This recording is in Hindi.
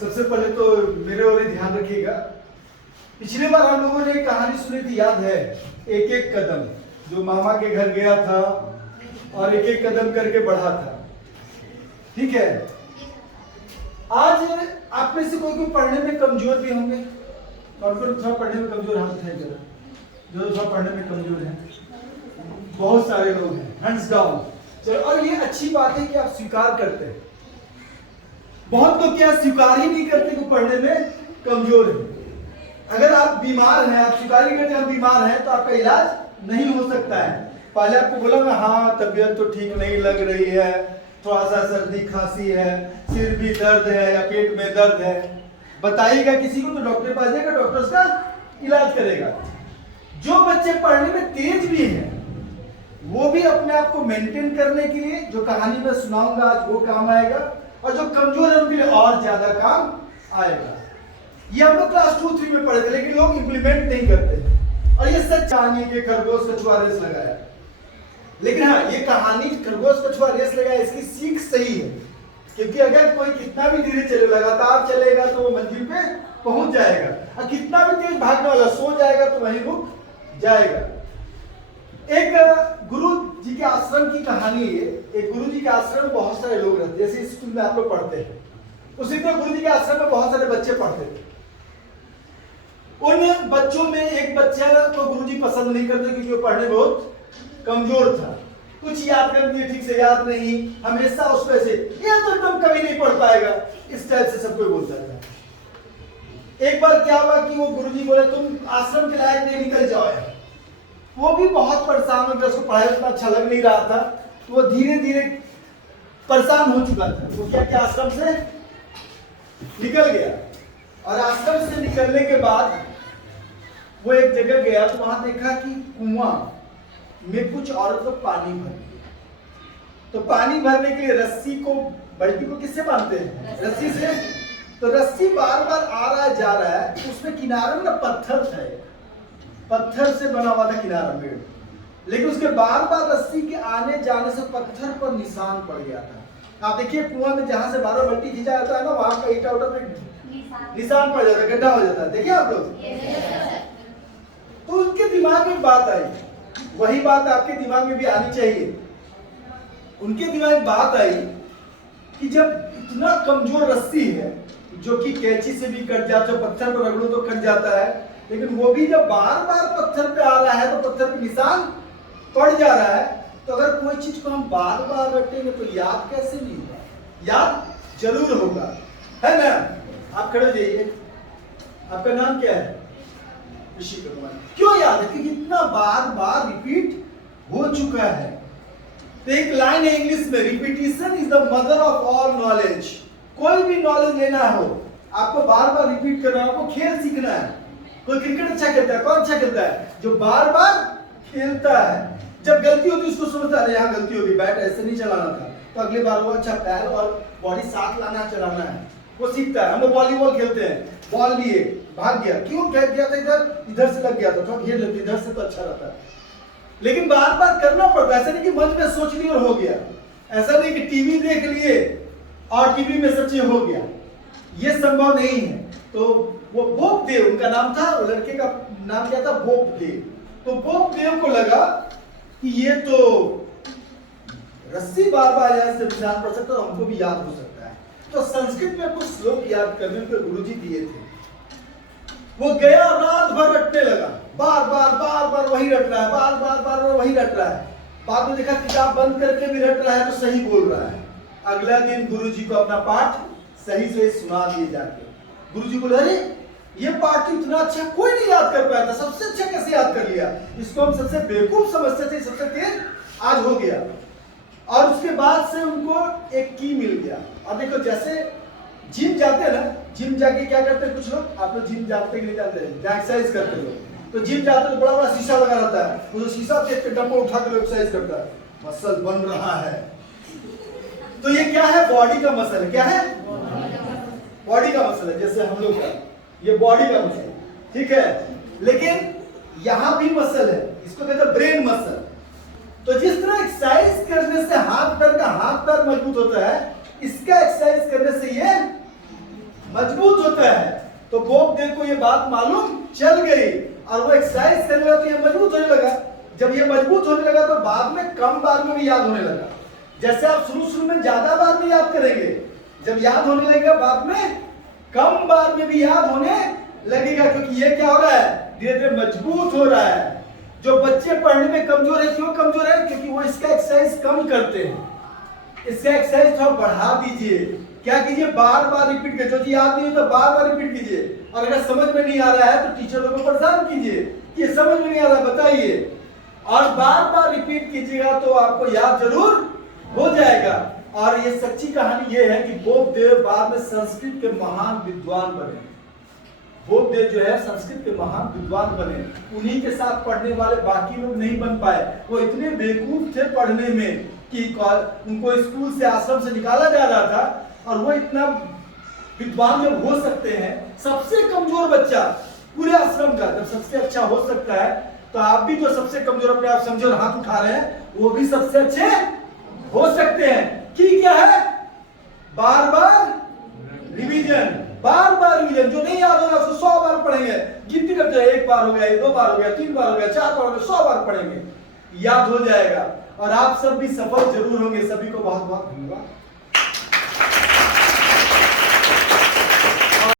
सबसे पहले तो मेरे और ध्यान रखिएगा, पिछली बार हम लोगों ने एक कहानी सुनी थी, याद है? एक एक कदम, जो मामा के घर गया था और एक एक कदम करके बढ़ा था। ठीक है, आज आप में से कोई पढ़ने में कमजोर भी होंगे। कौन कौन थोड़ा पढ़ने में कमजोर हाथ है जरा, जो थोड़ा पढ़ने में कमजोर है? बहुत सारे लोग हैं, हैंड्स डाउन। चलो, और ये अच्छी बात है कि आप स्वीकार करते हैं। बहुत लोग क्या स्वीकार ही नहीं करते कि पढ़ने में कमजोर है। अगर आप बीमार हैं, आप स्वीकार ही करते हैं हम बीमार हैं, तो आपका इलाज नहीं हो सकता है। पहले आपको बोला मैं, हाँ तबीयत तो ठीक नहीं लग रही है, थोड़ा सा सर्दी खांसी है, सिर भी दर्द है या पेट में दर्द है, बताइएगा किसी को तो डॉक्टर पास जाएगा, डॉक्टर उसका इलाज करेगा। जो बच्चे पढ़ने में तेज भी हैं, वो भी अपने आप को मेंटेन करने के लिए जो कहानी में सुनाऊंगा आज वो काम आएगा, और जो कमजोर है उनके लिए और ज्यादा काम आएगा। ये हम लोग क्लास 2-3 में पढ़े थे, लेकिन लोग इंप्लीमेंट नहीं करते। और ये सच कहानी के खरगोश कछुआ रेस लगाया, लेकिन हाँ, ये कहानी खरगोश कछुआ रेस लगाया, इसकी सीख सही है। क्योंकि अगर कोई कितना भी धीरे चले, लगातार चलेगा तो वो मंजिल पे पहुंच जाएगा, और कितना भी तेज भागने वाला सो जाएगा तो वहीं रुक जाएगा। एक गुरु जी के आश्रम की कहानी है। एक गुरु जी के आश्रम में बहुत सारे लोग रहते, जैसे स्कूल में आप लोग पढ़ते हैं, उसी तरह गुरु जी के आश्रम में बहुत सारे बच्चे पढ़ते थे। उन बच्चों में एक बच्चा को गुरु जी पसंद नहीं करते, क्योंकि वो पढ़ने में बहुत कमजोर था। कुछ याद करने ठीक से याद नहीं, हमेशा उस पे से ये तो एकदम कभी नहीं पढ़ पाएगा, इस टाइप से सब कोई बोलता था। एक बार क्या हुआ कि वो गुरु जी बोले तुम आश्रम के लायक नहीं, निकल जाओ। वो भी बहुत परेशान हो गया, उसको पढ़ाई उतना अच्छा लग नहीं रहा था, तो वो धीरे धीरे परेशान हो चुका था। वो क्या क्या आश्रम से निकल गया, और आश्रम से निकलने के बाद वो एक जगह गया, तो वहां देखा कि कुआं में कुछ औरत लोग पानी भर दिए। तो पानी भरने के लिए रस्सी को, बल्टी को किससे बांधते हैं? रस्सी से। तो रस्सी बार बार आ रहा है जा रहा है, उसमें किनारे में ना पत्थर था, पत्थर से बना हुआ था किनारा में, लेकिन उसके बार बार रस्सी के आने जाने से पत्थर पर निशान पड़ गया था। आप देखिए कुआं में जहां से बार बार बल्टी खींचा जाता है ना, वहां का ईटा उटा पे निशान पड़ जाता है, गड्ढा हो जाता है। देखिए आप लोग। तो उनके दिमाग में बात आई, वही बात आपके दिमाग में भी आनी चाहिए। उनके दिमाग में बात आई कि जब इतना कमजोर रस्सी है, जो कि कैंची से भी कट जाता है, पत्थर पर रगड़ो तो कट जाता है, लेकिन वो भी जब बार बार पत्थर पे आ रहा है, तो पत्थर पे निशान पड़ जा रहा है, तो अगर कोई चीज को हम बार बार रटेंगे तो याद कैसे नहीं होगा? याद जरूर होगा, है ना? आप खड़े जाइए। आपका नाम क्या है? ऋषि कुमार। क्यों याद है? क्योंकि इतना बार बार रिपीट हो चुका है। तो एक लाइन है इंग्लिश में, repetition is the mother of all knowledge. कोई भी नॉलेज लेना हो, आपको बार बार रिपीट करना है। आपको खेल सीखना है, कोई क्रिकेट अच्छा खेलता है, कौन अच्छा खेलता है? जो बार बार खेलता है। जब गलती होती है उसको समझता है, यहाँ गलती होगी, बैट ऐसे नहीं चलाना था, तो अगली बार वो अच्छा पैर और बॉडी साथ लाना, चलाना है, वो सीखता है। हम लोग वॉलीबॉल खेलते हैं, बॉल लिए भाग गया, क्यों फेंक गया था? इधर से लग गया था, थोड़ा घेर लेते, इधर से तो अच्छा रहता है। लेकिन बार बार करना पड़ता है। ऐसा नहीं कि मन में सोच लिया और हो गया, ऐसा नहीं कि टीवी देख लिए और टीवी में सब चीज हो गया, ये संभव नहीं है। तो वो बोपदेव उनका नाम था, वो लड़के का नाम क्या था? बोपदेव। तो बोपदेव को लगा कि ये तो रस्सी बार बार यहाँ से निशान पड़ सकता है, तो हमको भी याद हो सकता है। तो संस्कृत में कुछ श्लोक याद करने को गुरुजी दिए थे। वो गया, रात भर रटने लगा, बार बार वही रट रहा है, बार वही रट रहा है। बाद में देखा किताब बंद करके भी रट रहा है, तो सही बोल रहा है। अगला दिन गुरुजी को अपना पाठ सही से सुना दिए जाके। गुरुजी बोले, अरे ये पाठ तो इतना अच्छा कोई नहीं याद कर पाया था, सबसे अच्छा कैसे याद कर लिया? इसको हम सबसे बेवकूफ समझते थे, सबसे तेज आज हो गया। और उसके बाद से उनको एक की मिल गया। और देखो, जैसे जिम जाते हैं ना, जिम जाके क्या करते हैं कुछ लोग, आप लोग जिम जाते हैं कि नहीं जाते हैं? एक्सरसाइज करते लोग, तो जिम जाते हैं तो बड़ा बड़ा शीशा लगा रहता है, वो शीशा देख के डब्बा उठा कर एक्सरसाइज करता है, मसल बन रहा है। तो ये क्या है? बॉडी का मसल है। क्या है? बॉडी का मसल है। जैसे हम लोग का ये बॉडी का मसल, ठीक है, लेकिन यहां भी मसल है, इसको कहते हैं ब्रेन मसल। तो जिस तरह एक्सरसाइज करने से हाथ पैर मजबूत होता है, इसका एक्सरसाइज करने से ये मजबूत होता है। तो बोब डे को ये बात मालूम चल गई और वो एक्सरसाइज करने लगा तो ये मजबूत होने लगा। जब ये मजबूत होने लगा तो बाद में कम बार में भी याद होने लगा। जैसे आप शुरू में ज्यादा बार में याद करेंगे, जब याद होने लगेगा बाद में कम बार में भी याद होने लगेगा, क्योंकि ये क्या हो रहा है, धीरे धीरे मजबूत हो रहा है। जो बच्चे पढ़ने में कमजोर है, क्यों कमजोर है, क्योंकि वो इसका एक्सरसाइज कम करते हैं। इसका एक्सरसाइज थोड़ा बढ़ा दीजिए। क्या कीजिए, बार बार रिपीट कीजिए। जो चीज याद नहीं है तो बार बार रिपीट कीजिए। और अगर समझ में नहीं आ रहा है तो टीचर लोगों को परेशान कीजिए कि समझ में नहीं आ रहा बताइए, और बार बार रिपीट कीजिएगा तो आपको याद जरूर हो जाएगा। और ये सच्ची कहानी ये है कि बोब देव बाद में संस्कृत के महान विद्वान बने। बोब देव जो है संस्कृत के महान विद्वान बने। उन्हीं के साथ पढ़ने वाले बाकी लोग नहीं बन पाए। वो इतने बेवकूफ थे पढ़ने में कि उनको स्कूल से, आश्रम से निकाला जा रहा था। और वो इतना विद्वान जब हो सकते हैं, सबसे कमजोर बच्चा पूरे आश्रम का जब सबसे अच्छा हो सकता है, तो आप भी जो सबसे कमजोर अपने आप समझो और हाथ उठा रहे हैं, वो भी सबसे अच्छे हो सकते हैं। कि क्या है, बार बार रिवीजन, बार बार रिवीजन। जो नहीं याद हो रहा उसको 100 बार पढ़ेंगे, गिनती करते हैं, 1 बार हो गया, 2 बार हो गया, 3 बार हो गया, 4 बार हो गया, 100 बार पढ़ेंगे, याद हो जाएगा। और आप सब भी सफल जरूर होंगे। सभी को बहुत बहुत धन्यवाद।